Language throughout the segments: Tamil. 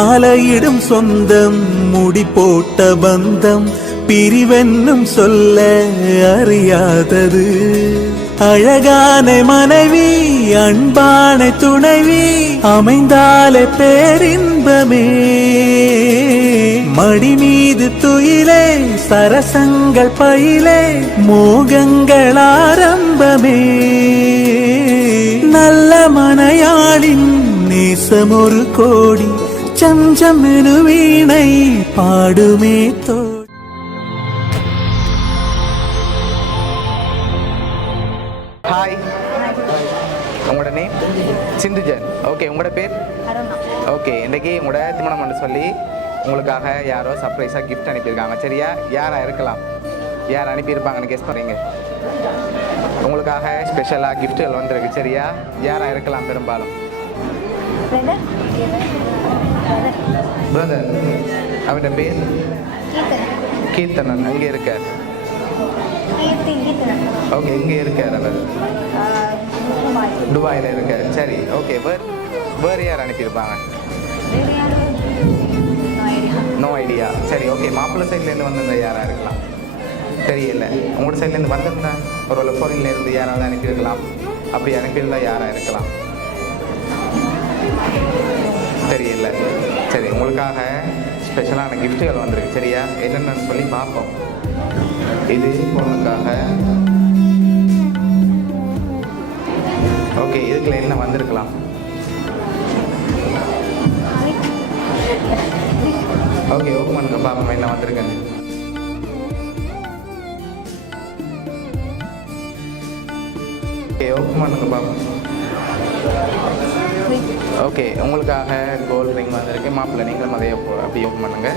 ஆலையிடும் சொந்தம் முடி போட்ட பந்தம் பிரிவென்னும் சொல்ல அறியாதது. அழகான மனைவி அன்பான துணைவி அமைந்தாலே பேரின்பமே. மடி மீது துயிலே சரசங்கள் பயிலே மோகங்கள் ஆரம்பமே. நல்ல மனையாளின் நேசம் ஒரு கோடி சஞ்சம் எனு வீணை பாடுமே தோ. ஹாய், உங்களோட நேம்? சிந்துஜன். ஓகே, உங்களோட பேர்? ஓகே, இன்றைக்கி உங்களோட திருமணம்னு சொல்லி உங்களுக்காக யாரோ சர்ப்ரைஸாக கிஃப்ட் அனுப்பியிருக்காங்க. சரியா? யாராக இருக்கலாம்? யார் அனுப்பியிருப்பாங்கன்னு கெஸ் பண்ணுறீங்க? உங்களுக்காக ஸ்பெஷலாக கிஃப்ட்டுகள் வந்திருக்கு. சரியா? யாராக இருக்கலாம்? பெரும்பாலும் பிரதர். அவருடைய பேர் கீர்த்தனன். அங்கே இருக்கார். ஓகே, இங்கே இருக்கார் அவர். துபாயில் இருக்கார். சரி, ஓகே. வேறு யார் அனுப்பியிருப்பாங்க? No idea. சரி, ஓகே. மாப்பிள்ளை சைட்லேருந்து வந்திருந்தா யாராக இருக்கலாம்? தெரியல. உங்களோட சைட்லேருந்து வந்திருந்தா ஒரு ஃபோனிலேருந்து யாராவது அனுப்பியிருக்கலாம். அப்படி அனுப்பியிருந்தா யாராக இருக்கலாம்? தெரியல. சரி, உங்களுக்காக ஸ்பெஷலான கிஃப்ட்டுகள் வந்திருக்கு. சரியா? என்னென்னு சொல்லி பார்ப்போம். இது பொண்ணுக்காக. ஓகே, இதுக்குள்ள என்ன வந்திருக்கலாம்? ஓகே, ஓப்பன் பண்ணுங்க பார்ப்போம் என்ன வந்திருக்குன்னு. ஓகே, ஓப்பன் பண்ணுங்க பார்ப்போம். ஓகே, உங்களுக்காக கோல்ட் ரிங் வந்திருக்கு. மாப்பிள்ளை நீங்களும் அதே அப்படி ஓப்பன் பண்ணுங்க.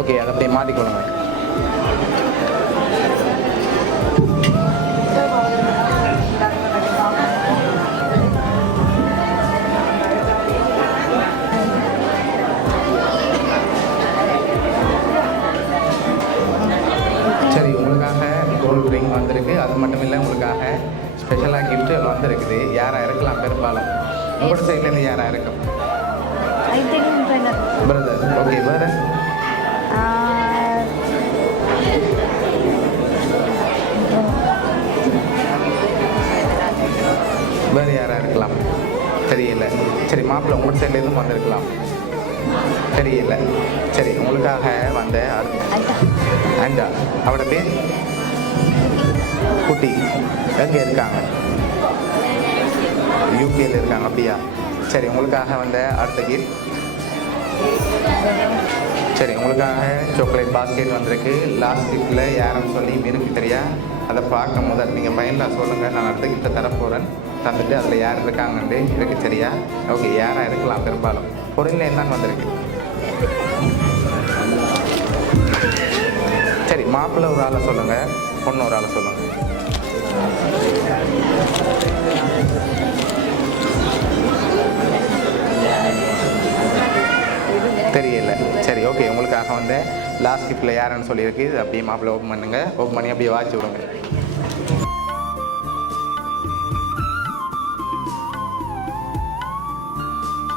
ஓகே, அதை அப்படியே மாற்றிக்கொள்ளுங்க. சரி, உங்களுக்காக கோல்ட் ரிங் வந்திருக்கு. அது மட்டும் இல்லை, உங்களுக்காக ஸ்பெஷலாக கிஃப்ட்டுகள் வந்திருக்குது. யாராக இருக்கலாம்? பெரும்பாலும் உங்களோட சைட்லேருந்து யாராக இருக்கும்? பிரதர். ஓகே, வேறு? வேறு யாராக இருக்கலாம்? தெரியல. சரி, மாப்பிள்ளை உங்களோட சைட்லேருந்து வந்திருக்கலாம். தெரியல. சரி, உங்களுக்காக வந்த அண்டா. அவட பேர் குட்டி. எங்கே இருக்காங்க? யூகேயில் இருக்காங்க. அப்படியா? சரி, உங்களுக்காக வந்த அடுத்த கிஃப்ட். சரி, உங்களுக்காக சாக்லேட் பாஸ்கெட் வந்திருக்கு. லாஸ்ட் கிஃப்டில் யாருன்னு சொல்லி இருக்கு. தெரியா? அதை பார்க்கும் முதல் நீங்கள் பையனில் சொல்லுங்கள். நான் அடுத்த கிஃப்ட்டை தரப்போகிறேன். தந்துட்டு அதில் யார் இருக்காங்கன்னு இருக்கு. சரியா? ஓகே, யாராக இருக்கலாம்? பெரும்பாலும் பொருளில் என்னன்னு வந்திருக்கு? சரி, மாப்பிள்ளை ஒரு ஆளை சொல்லுங்கள், பொண்ணு ஒரு ஆளை சொல்லுங்கள். தெரியல. சரி, ஓகே. உங்களுக்காக வந்து லாஸ்ட் கிஃப்ட்டில் யாருன்னு சொல்லியிருக்கு. இது அப்படியே மாப்பிள்ளை ஓப்பன் பண்ணுங்கள். ஓப்பன் பண்ணி அப்படியே வாட்ச் விடுங்க.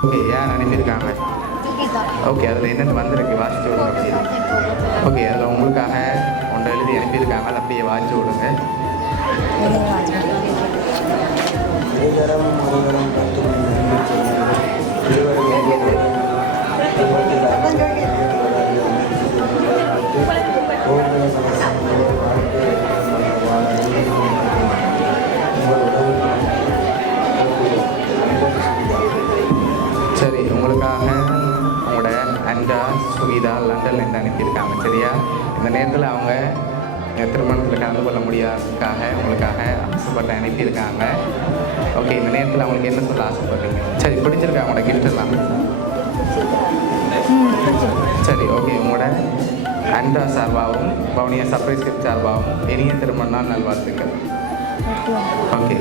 ஓகே, யார் அனுப்பியிருக்காங்க? ஓகே, அதில் என்னென்னு வந்திருக்கு வாட்ச் விடுங்க அப்படியே. ஓகே, அதில் உங்களுக்காக ஒன்றை எழுதி அனுப்பியிருக்காங்க. அதை அப்படியே வாட்ச் விடுங்க. சரி, உங்களுக்காக உங்களோட அண்டா சுகிதா லண்டன்லேருந்து அனுப்பியிருக்காங்க. சரியா? இந்த நேரத்தில் அவங்க திருமணத்தில் கலந்து கொள்ள முடியாததுக்காக உங்களுக்காக ஆசைப்பட்டு அனுப்பியிருக்காங்க. ஓகே, இந்த நேரத்தில் அவங்களுக்கு என்ன சொல்ல ஆசைப்படுறீங்க? சரி, பிடிச்சிருக்கா அவங்களோட கிஃப்ட் எல்லாம்? சரி, ஓகே. உங்களோட அண்டா சார்பாகவும் பவுனியா சர்ப்ரைஸ் கிஃப்ட் சார்பாகவும் இனிய திருமண நாள் நல்வாழ்த்துக்கள். ஓகே.